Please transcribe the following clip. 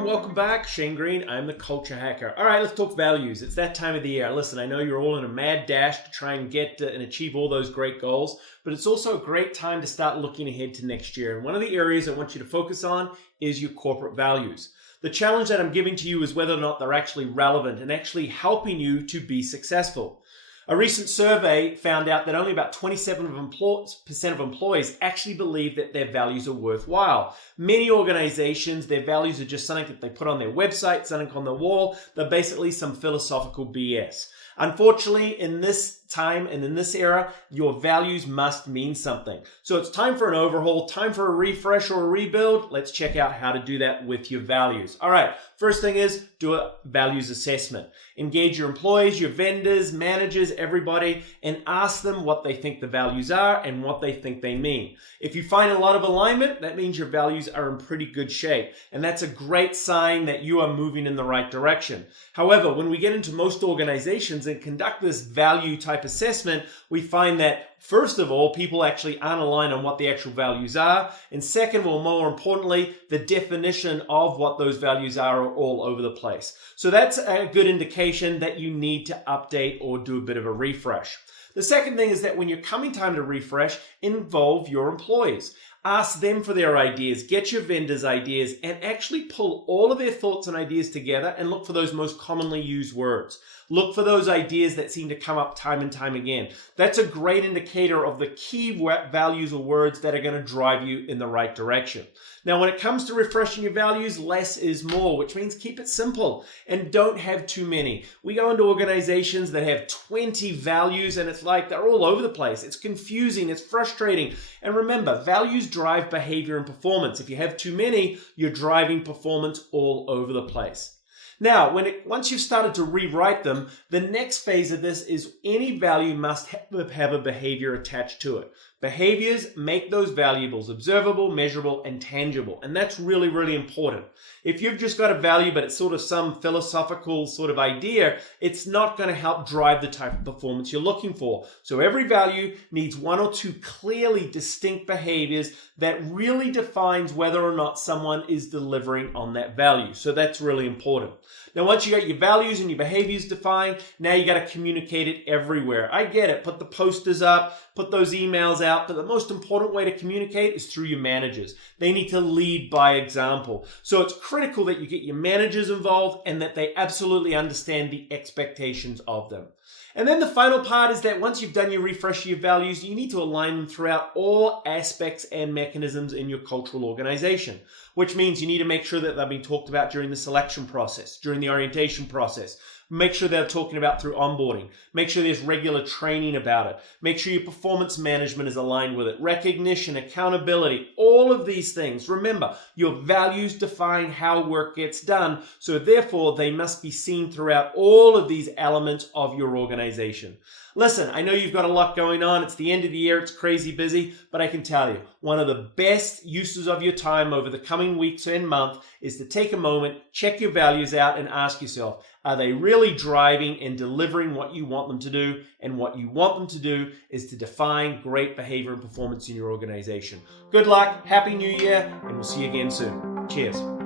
everyone, welcome back. Shane Green, I'm the Culture Hacker. All right, let's talk values. It's that time of the year. Listen, I know you're all in a mad dash to try and get and achieve all those great goals, but it's also a great time to start looking ahead to next year. And one of the areas I want you to focus on is your corporate values. The challenge that I'm giving to you is whether or not they're actually relevant and actually helping you to be successful. A recent survey found out that only about 27% of employees actually believe that their values are worthwhile. Many organizations, their values are just something that they put on their website, something on the wall. They're basically some philosophical BS. Unfortunately, in this time and in this era, your values must mean something. So it's time for an overhaul, time for a refresh or a rebuild. Let's check out how to do that with your values. All right, first thing is do a values assessment. Engage your employees, your vendors, managers, everybody, and ask them what they think the values are and what they think they mean. If you find a lot of alignment, that means your values are in pretty good shape. And that's a great sign that you are moving in the right direction. However, when we get into most organizations and conduct this value type assessment, we find that first of all, people actually aren't aligned on what the actual values are. And second of all, more importantly, the definition of what those values are all over the place. So that's a good indication that you need to update or do a bit of a refresh. The second thing is that when you're coming time to refresh, involve your employees. Ask them for their ideas, get your vendors' ideas, and actually pull all of their thoughts and ideas together and look for those most commonly used words. Look for those ideas that seem to come up time and time again. That's a great indicator of the key values or words that are going to drive you in the right direction. Now, when it comes to refreshing your values, less is more, which means keep it simple and don't have too many. We go into organizations that have 20 values and it's like they're all over the place. It's confusing, it's frustrating. And remember, values drive behavior and performance. If you have too many, you're driving performance all over the place. Now, once you've started to rewrite them, the next phase of this is any value must have a behavior attached to it. Behaviors make those valuables observable, measurable, and tangible. And that's really, really important. If you've just got a value, but it's sort of some philosophical sort of idea, it's not going to help drive the type of performance you're looking for. So every value needs one or two clearly distinct behaviors that really defines whether or not someone is delivering on that value. So that's really important. Now, once you got your values and your behaviors defined, now you got to communicate it everywhere. I get it. Put the posters up, put those emails out, but the most important way to communicate is through your managers. They need to lead by example. So it's critical that you get your managers involved and that they absolutely understand the expectations of them. And then the final part is that once you've done your refresh of your values, you need to align them throughout all aspects and mechanisms in your cultural organization, which means you need to make sure that they're being talked about during the selection process, during the orientation process. Make sure they're talking about through onboarding. Make sure there's regular training about it. Make sure your performance management is aligned with it. Recognition, accountability, all of these things. Remember, your values define how work gets done, so therefore they must be seen throughout all of these elements of your organization. Listen, I know you've got a lot going on. It's the end of the year. It's crazy busy, but I can tell you, one of the best uses of your time over the coming weeks and month is to take a moment, check your values out, and ask yourself, are they really driving and delivering what you want them to do? And what you want them to do is to define great behavior and performance in your organization. Good luck, Happy New Year, and we'll see you again soon. Cheers.